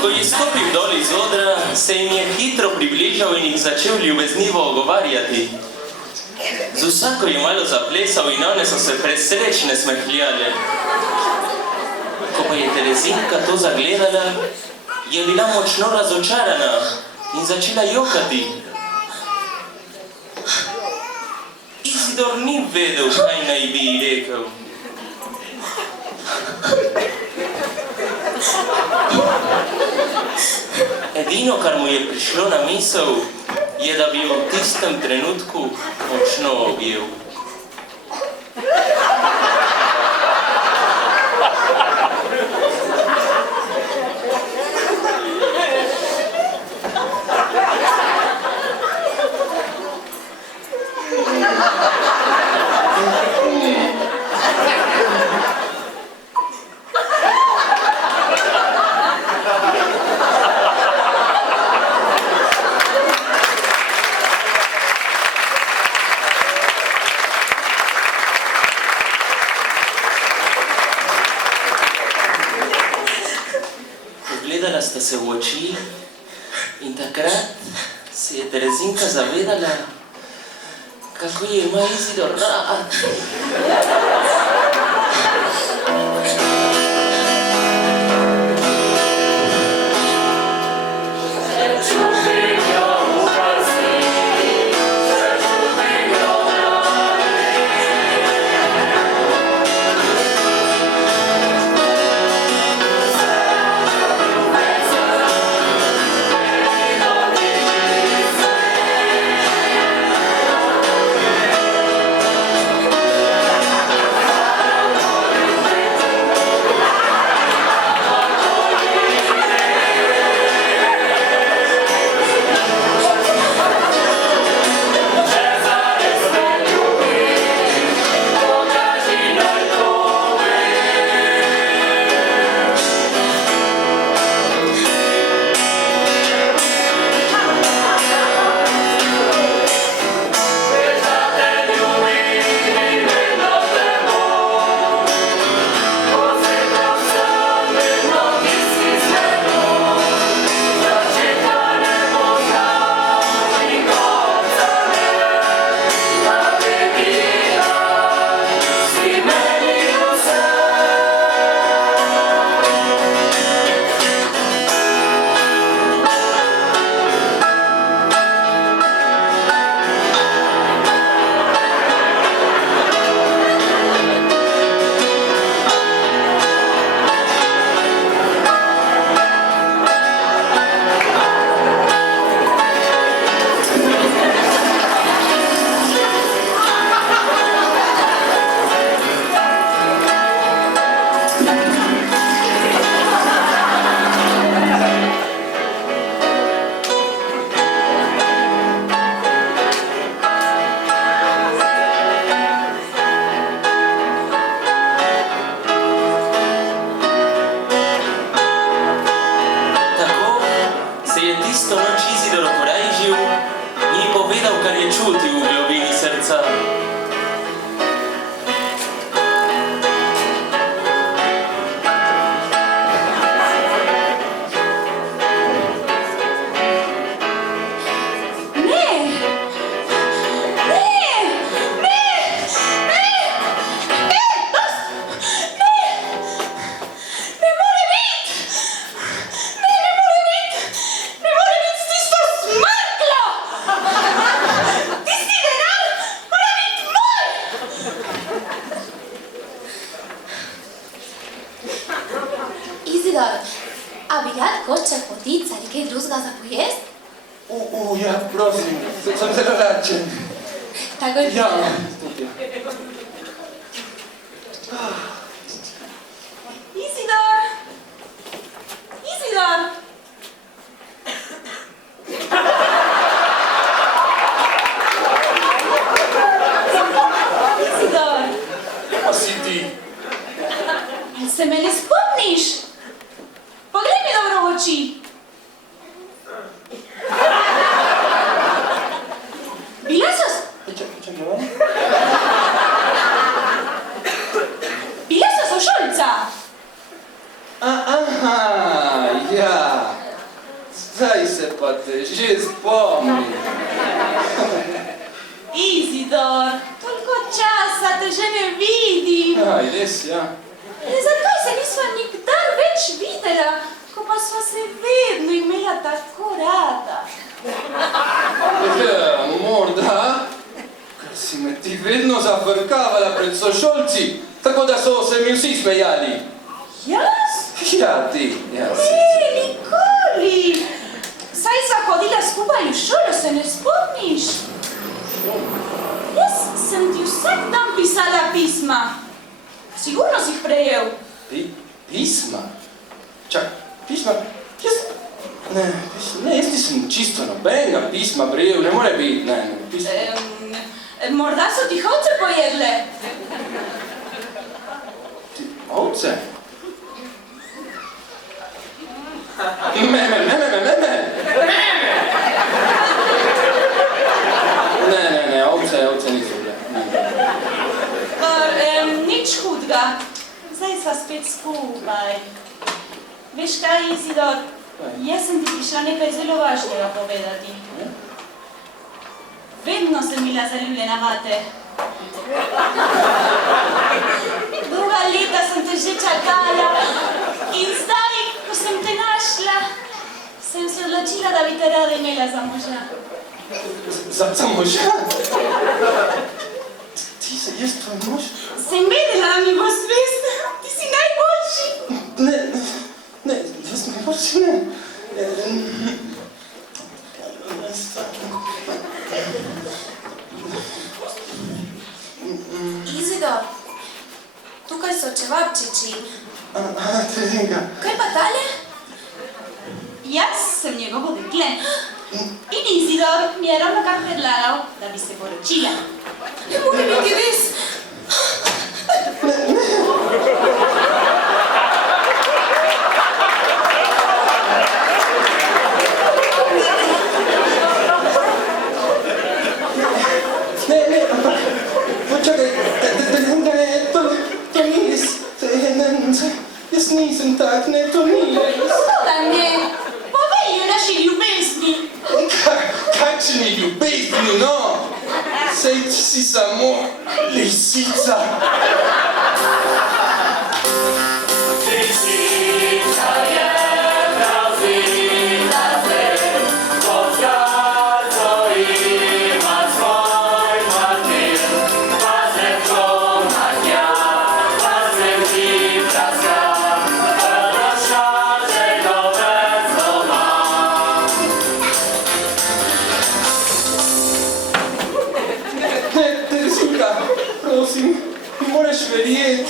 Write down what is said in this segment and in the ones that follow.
Ko je stopil dol iz odra, se jim je hitro približal in jih začel ljubeznivo ogovarjati. Z vsako je malo zaplesal in one so se presrečne smehljale. Ko pa je Terezinka to zagledala, je bila močno razočarana in začela jokati. Izidor ni vedel, kaj naj bi ji rekel. Edino, kar mu je prišlo na misel, je, da bi jo v tistem trenutku močno objel. Pogledala sta se v oči in takrat se je Terezinka zavedala, kako je ima Izidor rad. Tisto noč Izidor okorajžil in ji povedal, kar je čutil v globini srca. Izidor, a bi rad hoče potica ali kaj drugega za pojest? Ja, prosim, sem zelo lačen. Takoj Ja, Izidor! Izidor! Izidor! pa si ti. Ali se me ne spomniš? Poglej mi dobro v oči. Bila so... Čakaj, poate și spomni. Isidor, tylko časa te že ne vidim. Aj, res, ja. Zato se nisva nikdar več videla, ko pa sva se vedno imela tako rada. Morda, ker si me ti vedno zafrkavala pred sošolci, tako da so se mi vsi smejali. Jaz? Ja, ti, ja. Ne, nikoli. Saj sva hodila skupaj v šolo, se ne spomniš? Jaz sem ti vsak dan pisala pisma. Sigurno si jih prejel. Pisma? Čak, pisma? Ne, jaz nisem čisto nobenega pisma prejel, ne more biti, ne, pisma. Morda so ti ovce pojedle. Ti ovce? Ne, ovce niso bile. Nič hudega. Zdaj sva spet skupaj. Veš kaj, Isidor? Jaz sem ti prišla nekaj zelo važnega povedati. Vedno sem bila zaljubljena vate. Dolga leta sem te že čakala in zdaj, ko sem te našla, sem se odločila, da bi te rada imela za moža. Za moža? Ti se jaz tvoj mož? Sem vedela, da mi bo zvest. Ti si najboljši. Ne, jaz najboljši ne. Izidor, tukaj so čevapčiči. Terenka. Kaj pa tale? Jaz sem njegovo dekle. In Izidor mi je ravno kar predlagal, da bi se poročila. Ne more biti res. Jaz nisem tak, ne, to ni res. Koga ne? Povej o naši ljubezni. Kakšni ljubezni, no? Sej ti si samo lisica.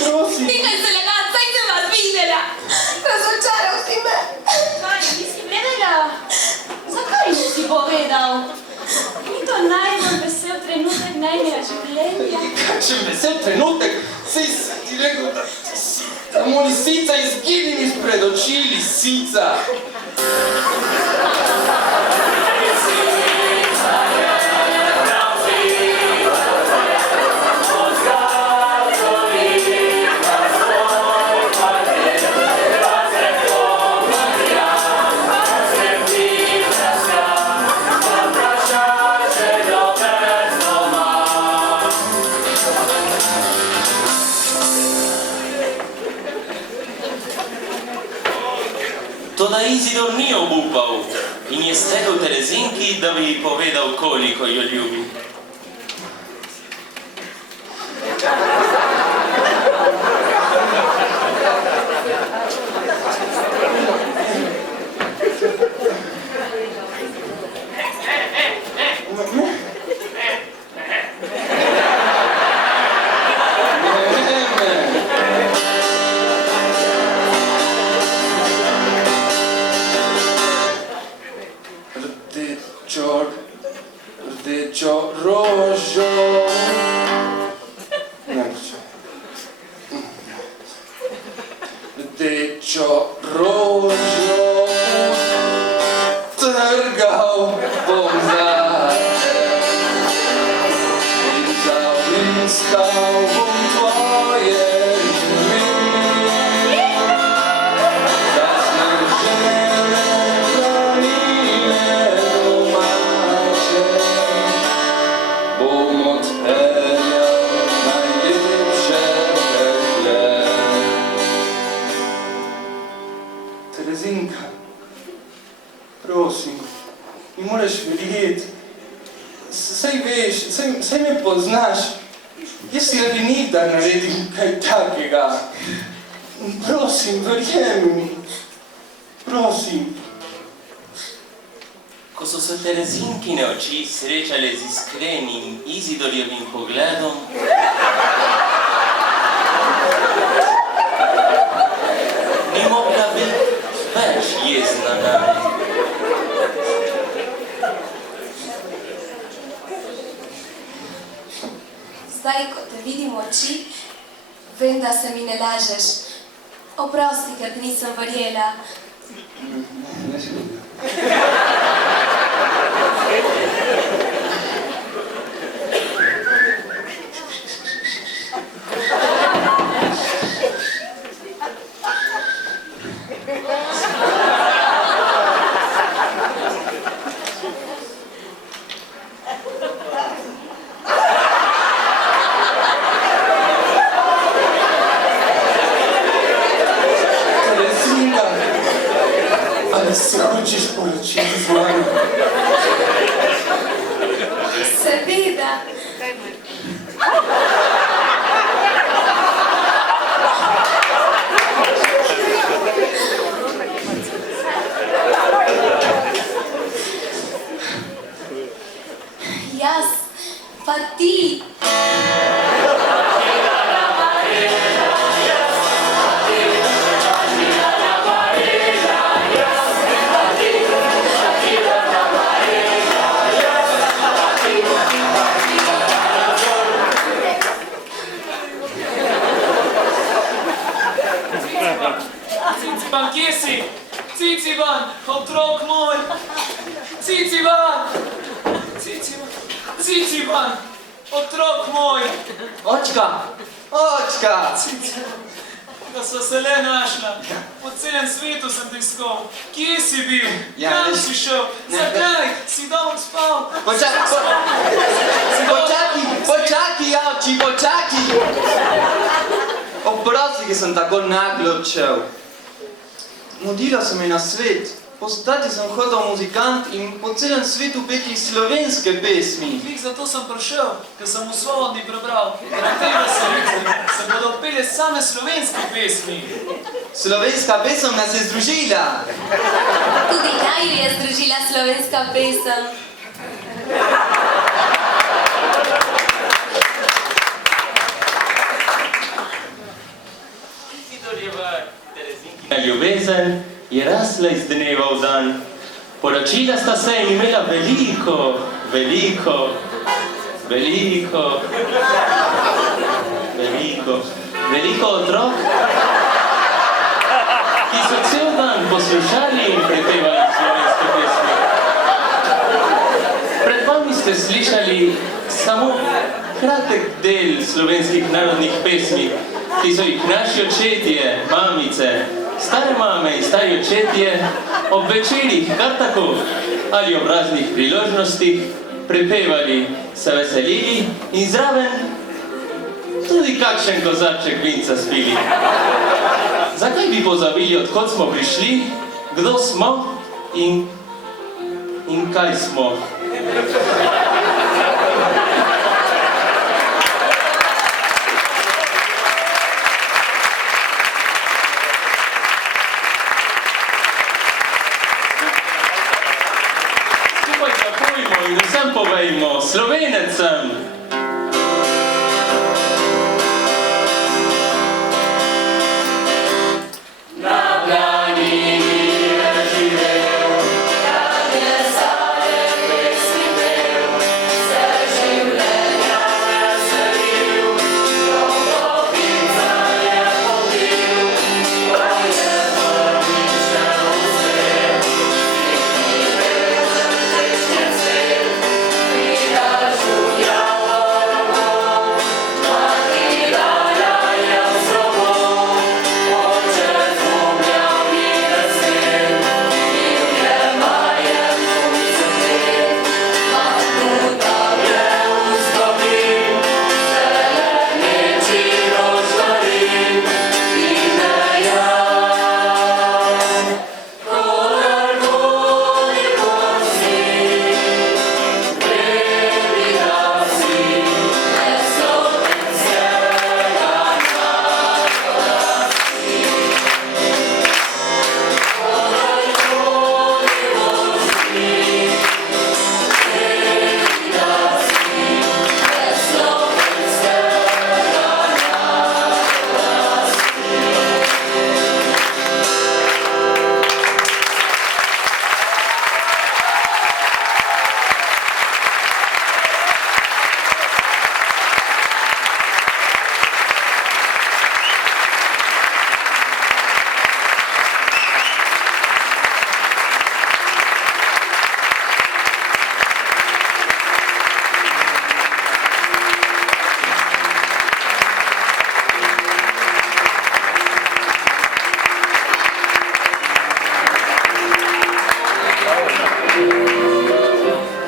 Prosim. Ti kaj se legat, saj sem vas videla. Razočaral si me. Kaj, nisi vedela? Zakaj nisi povedal? Ni to najbolj vesel trenutek najnega življenja? Kakšen vesel trenutek? Sej si ti rekel, da ti si samo lisica, izgini mi spred oči, lisica. Toda Izidor ni obupal in je stekel Terezinki, da bi ji povedal, koliko jo ljubi. Rdečo rožo. Rdečo rožo trgal bom zate in zaviskal bom tvoje ime. Da snežene planine prosim, mi moraš verjeti. Saj veš, saj me poznaš. Jaz si radi nikdar naredim kaj takega. Prosim, verjemi mi. Prosim. Ko so se Terezinkine oči srečale z iskrenim Izidorjevim pogledom, ni mogla biti več jezna name. Zdaj, ko te vidim v oči, vem, da se mi ne lažeš. Oprosti, ker ti nisem verjela. Ne se mi. Se hočeš poročiti z mano? Seveda. Jaz, pa ti. Ciciban, kje si? Ciciban, otrok moj! Ciciban! Ciciban, otrok moj! Očka! Očka! Da so se le našla. Po celem svetu sem te iskal. Kje si bil? Ja, Kam veš- si šel? Ne, Zakaj? Si doma spal? Počakaj, oči, počakaj! Oprosti, ker sem tako naglo odšel. Nudila so mi na svet. Postati sem hotel muzikant in po celem svetu peti slovenske pesmi. Glih zato sem prišel, ker sem v Svobodni prebral. Zaradi tega se bodo pele same slovenske pesmi. Slovenska pesem nas je združila. Tudi naju je združila slovenska pesem. Izidorjeva Terezinkina ljubezen je rasla iz dneva v dan. Poročila sta se in imela veliko otrok, ki so cel dan poslušali in prepevali slovenske pesmi. Pred vami ste slišali samo kratek del slovenskih narodnih pesmi, ki so jih naši očetje, mamice, stare mame in stari očetje ob večerih kar tako ali ob raznih priložnostih prepevali, se veselili in zraven tudi kakšen kozarček vinca spili. Zakaj bi pozabili, odkot smo prišli, kdo smo in kaj smo? Skupaj zapojmo in vsem povejmo, Slovenec sem! Ja,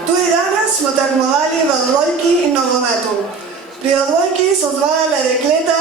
Tudi danes smo tekmovali v odbojki in nogometu. Pri odbojki so zmagale dekleta